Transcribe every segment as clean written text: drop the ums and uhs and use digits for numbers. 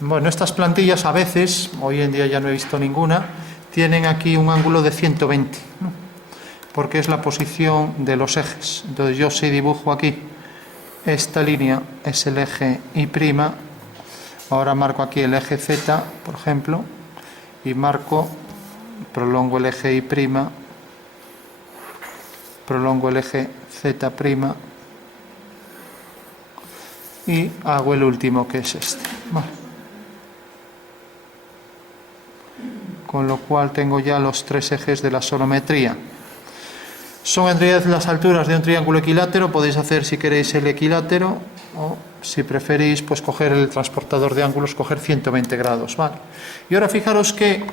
Bueno, estas plantillas a veces, hoy en día ya no he visto ninguna, tienen aquí un ángulo de 120, ¿no? Porque es la posición de los ejes. Entonces yo si dibujo aquí, esta línea es el eje Y', ahora marco aquí el eje Z, por ejemplo, y prolongo el eje Y', prolongo el eje Z', y hago el último, que es este. Vale. Con lo cual tengo ya los tres ejes de la sonometría. Son en realidad las alturas de un triángulo equilátero. Podéis hacer, si queréis, el equilátero, o si preferís, pues coger el transportador de ángulos, coger 120 grados. Vale. Y ahora fijaros que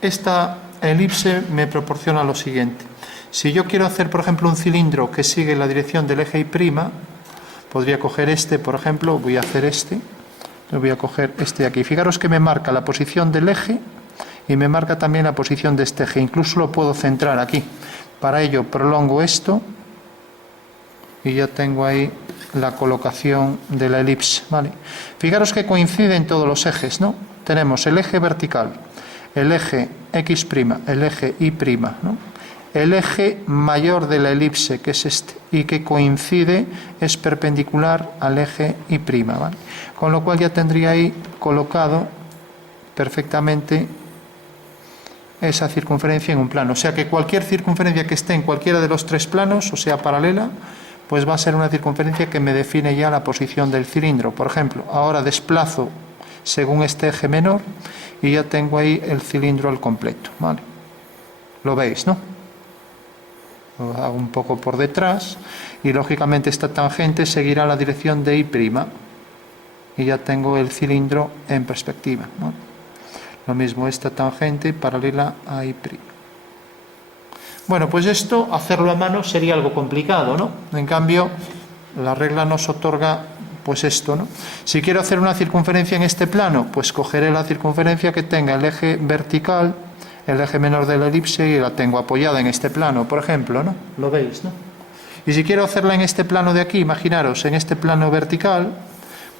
esta elipse me proporciona lo siguiente. Si yo quiero hacer, por ejemplo, un cilindro que sigue la dirección del eje Y', podría coger este, por ejemplo, voy a hacer este, voy a coger este de aquí. Fijaros que me marca la posición del eje y me marca también la posición de este eje. Incluso lo puedo centrar aquí. Para ello prolongo esto y ya tengo ahí la colocación de la elipse. ¿Vale? Fijaros que coinciden todos los ejes, ¿no? Tenemos el eje vertical, el eje X', el eje Y', ¿no? El eje mayor de la elipse, que es este, y que coincide, es perpendicular al eje Y', ¿vale? Con lo cual ya tendría ahí colocado perfectamente esa circunferencia en un plano. O sea que cualquier circunferencia que esté en cualquiera de los tres planos, o sea paralela, pues va a ser una circunferencia que me define ya la posición del cilindro. Por ejemplo, ahora desplazo según este eje menor y ya tengo ahí el cilindro al completo, ¿vale? Lo veis, ¿no? Lo hago un poco por detrás y lógicamente esta tangente seguirá la dirección de Y', y ya tengo el cilindro en perspectiva, ¿no? Lo mismo esta tangente paralela a Y'. Bueno, pues esto, hacerlo a mano sería algo complicado, ¿no? En cambio, la regla nos otorga pues esto, ¿no? Si quiero hacer una circunferencia en este plano, pues cogeré la circunferencia que tenga el eje vertical, el eje menor de la elipse, y la tengo apoyada en este plano, por ejemplo, ¿no? Lo veis, ¿no? Y si quiero hacerla en este plano de aquí, imaginaros, en este plano vertical,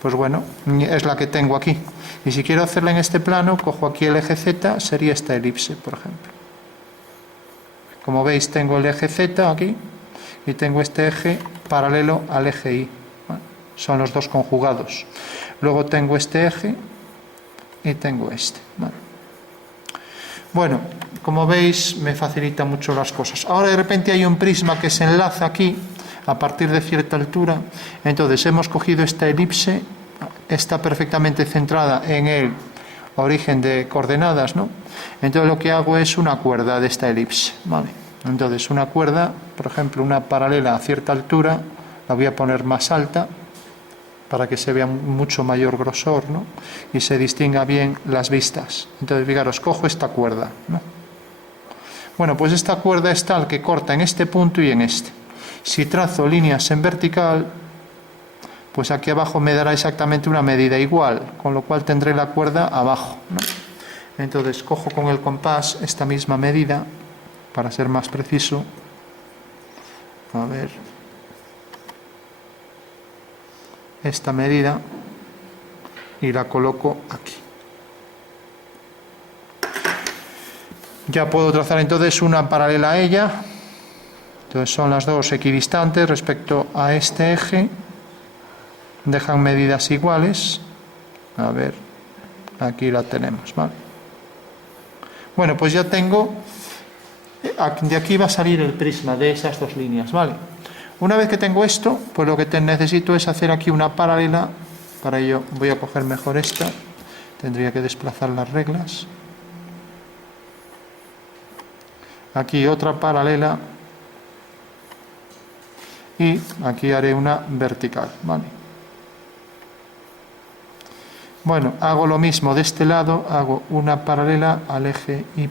pues bueno, es la que tengo aquí. Y si quiero hacerla en este plano, cojo aquí el eje Z, sería esta elipse, por ejemplo. Como veis, tengo el eje Z aquí y tengo este eje paralelo al eje Y. ¿Vale? Son los dos conjugados. Luego tengo este eje y tengo este. ¿Vale? Bueno, como veis, me facilita mucho las cosas. Ahora de repente hay un prisma que se enlaza aquí a partir de cierta altura. Entonces hemos cogido esta elipse, está perfectamente centrada en el origen de coordenadas, ¿no? Entonces lo que hago es una cuerda de esta elipse, ¿vale? Entonces una cuerda, por ejemplo, una paralela a cierta altura, la voy a poner más alta para que se vea mucho mayor grosor, ¿no? Y se distinga bien las vistas. Entonces, fijaros, cojo esta cuerda, ¿no? Bueno, pues esta cuerda es tal que corta en este punto y en este. Si trazo líneas en vertical, pues aquí abajo me dará exactamente una medida igual, con lo cual tendré la cuerda abajo, ¿no? Entonces cojo con el compás esta misma medida, para ser más preciso. A ver, esta medida, y la coloco aquí. Ya puedo trazar entonces una paralela a ella. Entonces son las dos equidistantes respecto a este eje. Dejan medidas iguales. A ver, aquí la tenemos, ¿vale? Bueno, pues ya tengo, de aquí va a salir el prisma de esas dos líneas, ¿vale? Una vez que tengo esto, pues lo que necesito es hacer aquí una paralela. Para ello voy a coger mejor esta. Tendría que desplazar las reglas. Aquí otra paralela. Y aquí haré una vertical, ¿vale? Bueno, hago lo mismo de este lado, hago una paralela al eje Y',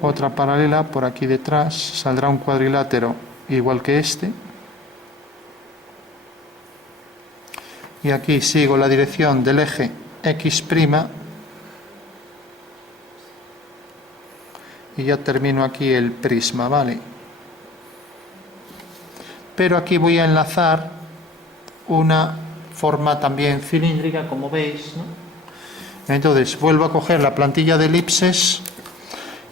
otra paralela por aquí detrás, saldrá un cuadrilátero igual que este. Y aquí sigo la dirección del eje X', y ya termino aquí el prisma, ¿vale? Pero aquí voy a enlazar una forma también cilíndrica, como veis, ¿no? Entonces vuelvo a coger la plantilla de elipses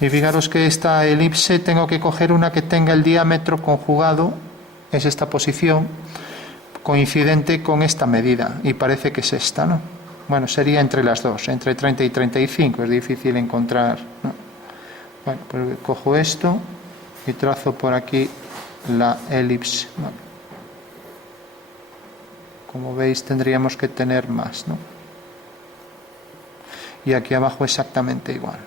y fijaros que esta elipse tengo que coger una que tenga el diámetro conjugado, es esta posición, coincidente con esta medida, y parece que es esta, ¿no? Bueno, sería entre las dos, entre 30 y 35, es difícil encontrar, ¿no? Bueno, pues cojo esto y trazo por aquí la elipse, ¿no? Como veis tendríamos que tener más, ¿no? Y aquí abajo exactamente igual.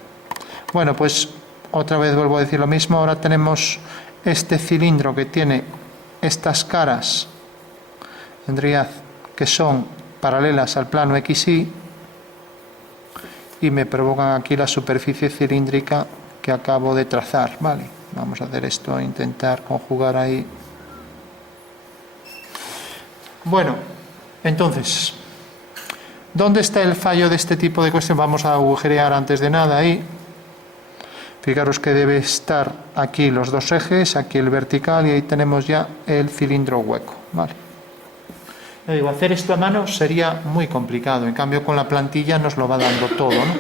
Bueno, pues otra vez vuelvo a decir lo mismo. Ahora tenemos este cilindro que tiene estas caras, tendría que son paralelas al plano XY, y me provocan aquí la superficie cilíndrica que acabo de trazar, ¿vale? Vamos a hacer esto, intentar conjugar ahí. Bueno, entonces, ¿dónde está el fallo de este tipo de cuestión? Vamos a agujerear antes de nada ahí. Fijaros que debe estar aquí los dos ejes, aquí el vertical, y ahí tenemos ya el cilindro hueco, ¿vale? Le digo, hacer esto a mano sería muy complicado, en cambio con la plantilla nos lo va dando todo, ¿no?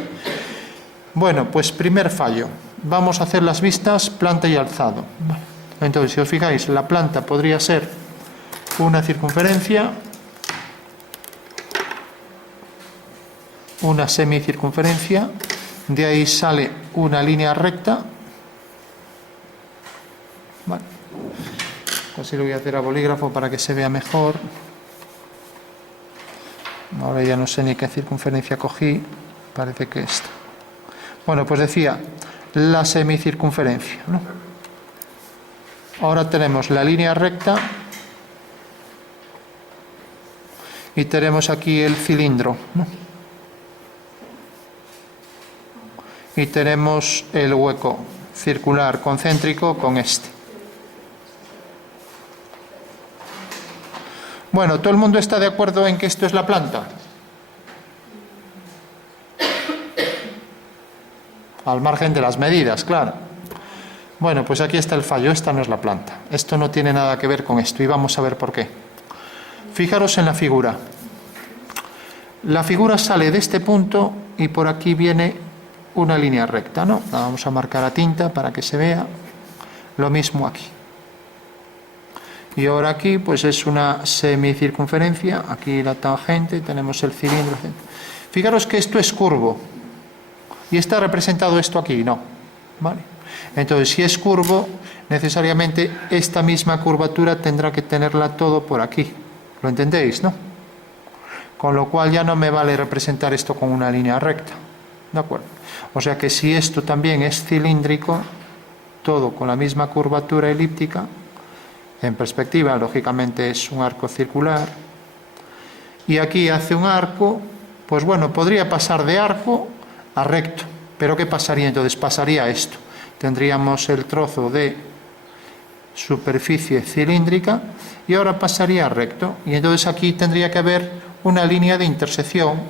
Bueno, pues primer fallo. Vamos a hacer las vistas planta y alzado. Entonces, si os fijáis, la planta podría ser una circunferencia, una semicircunferencia, de ahí sale una línea recta. Vale. Así lo voy a hacer a bolígrafo para que se vea mejor. Ahora ya no sé ni qué circunferencia cogí, parece que esta. Bueno, pues decía la semicircunferencia, ¿no? Ahora tenemos la línea recta y tenemos aquí el cilindro, ¿no? Y tenemos el hueco circular concéntrico con este. Bueno, ¿todo el mundo está de acuerdo en que esto es la planta? Al margen de las medidas, claro. Bueno, pues aquí está el fallo, esta no es la planta. Esto no tiene nada que ver con esto y vamos a ver por qué. Fijaros en la figura. La figura sale de este punto y por aquí viene una línea recta, ¿no? La vamos a marcar a tinta para que se vea. Lo mismo aquí. Y ahora aquí pues es una semicircunferencia, aquí la tangente, tenemos el cilindro. Fijaros que esto es curvo. ¿Y está representado esto aquí? No. ¿Vale? Entonces, si es curvo, necesariamente esta misma curvatura tendrá que tenerla todo por aquí. ¿Lo entendéis, no? Con lo cual ya no me vale representar esto con una línea recta. ¿De acuerdo? O sea que si esto también es cilíndrico, todo con la misma curvatura elíptica, en perspectiva, lógicamente es un arco circular, y aquí hace un arco, pues bueno, podría pasar de arco a recto. ¿Pero qué pasaría entonces? Pasaría esto. Tendríamos el trozo de superficie cilíndrica y ahora pasaría a recto. Y entonces aquí tendría que haber una línea de intersección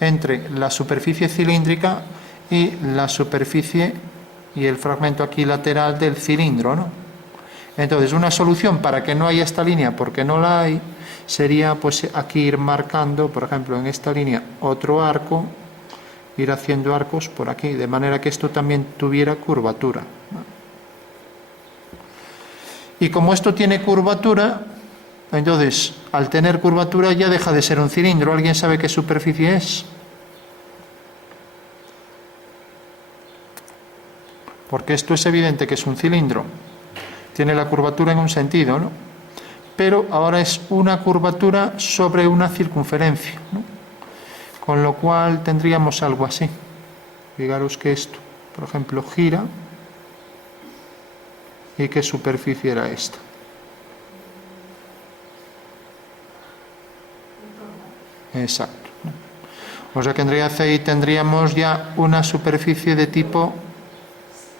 entre la superficie cilíndrica y la superficie y el fragmento aquí lateral del cilindro, ¿no? Entonces, una solución para que no haya esta línea, porque no la hay, sería pues aquí ir marcando, por ejemplo, en esta línea otro arco, ir haciendo arcos por aquí, de manera que esto también tuviera curvatura. Y como esto tiene curvatura, entonces, al tener curvatura ya deja de ser un cilindro. ¿Alguien sabe qué superficie es? Porque esto es evidente que es un cilindro. Tiene la curvatura en un sentido, ¿no? Pero ahora es una curvatura sobre una circunferencia, ¿no? Con lo cual tendríamos algo así. Fijaros que esto, por ejemplo, gira. ¿Y qué superficie era esta? Exacto. O sea que ahí tendríamos ya una superficie de tipo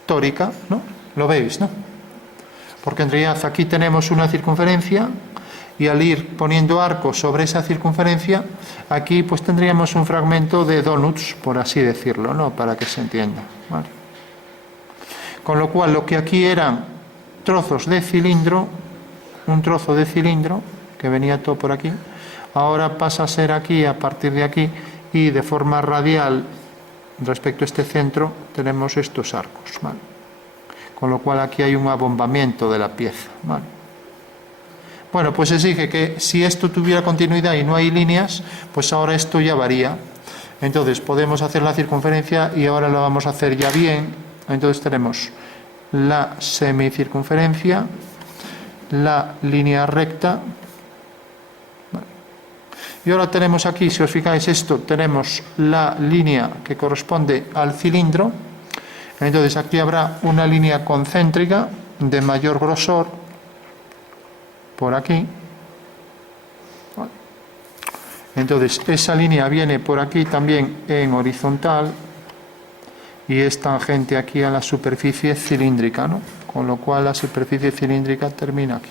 tórica, ¿no? ¿Lo veis, no? Porque en realidad aquí tenemos una circunferencia y al ir poniendo arcos sobre esa circunferencia, aquí pues tendríamos un fragmento de donuts, por así decirlo, ¿no? Para que se entienda, ¿vale? Con lo cual lo que aquí eran trozos de cilindro, un trozo de cilindro que venía todo por aquí, ahora pasa a ser aquí, a partir de aquí, y de forma radial respecto a este centro tenemos estos arcos, ¿vale? Con lo cual aquí hay un abombamiento de la pieza, ¿vale? Bueno, pues exige que si esto tuviera continuidad y no hay líneas, pues ahora esto ya varía. Entonces podemos hacer la circunferencia y ahora lo vamos a hacer ya bien. Entonces tenemos la semicircunferencia, la línea recta. Y ahora tenemos aquí, si os fijáis esto, tenemos la línea que corresponde al cilindro. Entonces aquí habrá una línea concéntrica de mayor grosor, por aquí. Entonces esa línea viene por aquí también en horizontal y es tangente aquí a la superficie cilíndrica, ¿no? Con lo cual la superficie cilíndrica termina aquí.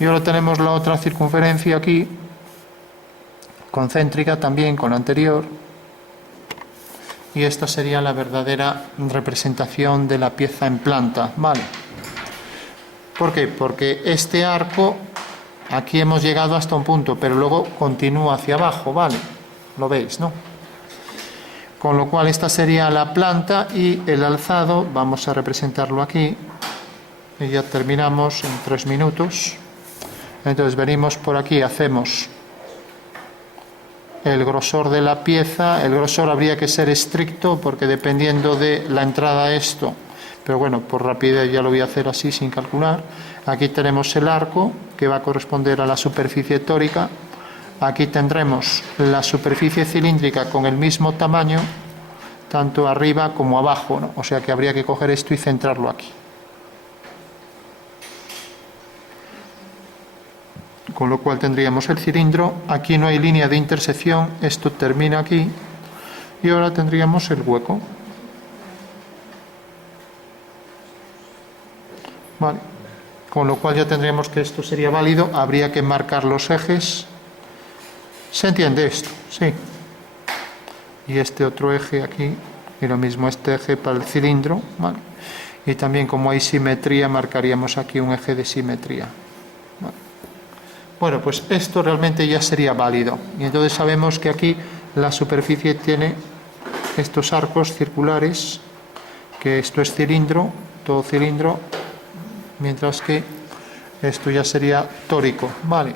Y ahora tenemos la otra circunferencia aquí, concéntrica también con la anterior, y esta sería la verdadera representación de la pieza en planta, ¿vale? ¿Por qué? Porque este arco, aquí hemos llegado hasta un punto, pero luego continúa hacia abajo, ¿vale? Lo veis, ¿no? Con lo cual esta sería la planta y el alzado, vamos a representarlo aquí, y ya terminamos en 3 minutos. Entonces venimos por aquí, hacemos el grosor de la pieza. El grosor habría que ser estricto porque dependiendo de la entrada a esto, pero bueno, por rapidez ya lo voy a hacer así sin calcular. Aquí tenemos el arco que va a corresponder a la superficie tórica. Aquí tendremos la superficie cilíndrica con el mismo tamaño tanto arriba como abajo, ¿no? O sea que habría que coger esto y centrarlo aquí. Con lo cual tendríamos el cilindro, aquí no hay línea de intersección, esto termina aquí y ahora tendríamos el hueco. Vale. Con lo cual ya tendríamos que esto sería válido, habría que marcar los ejes. ¿Se entiende esto? Sí. Y este otro eje aquí, y lo mismo este eje para el cilindro, ¿vale? Y también como hay simetría marcaríamos aquí un eje de simetría. ¿Vale? Bueno, pues esto realmente ya sería válido. Y entonces sabemos que aquí la superficie tiene estos arcos circulares, que esto es cilindro, todo cilindro, mientras que esto ya sería tórico, ¿vale?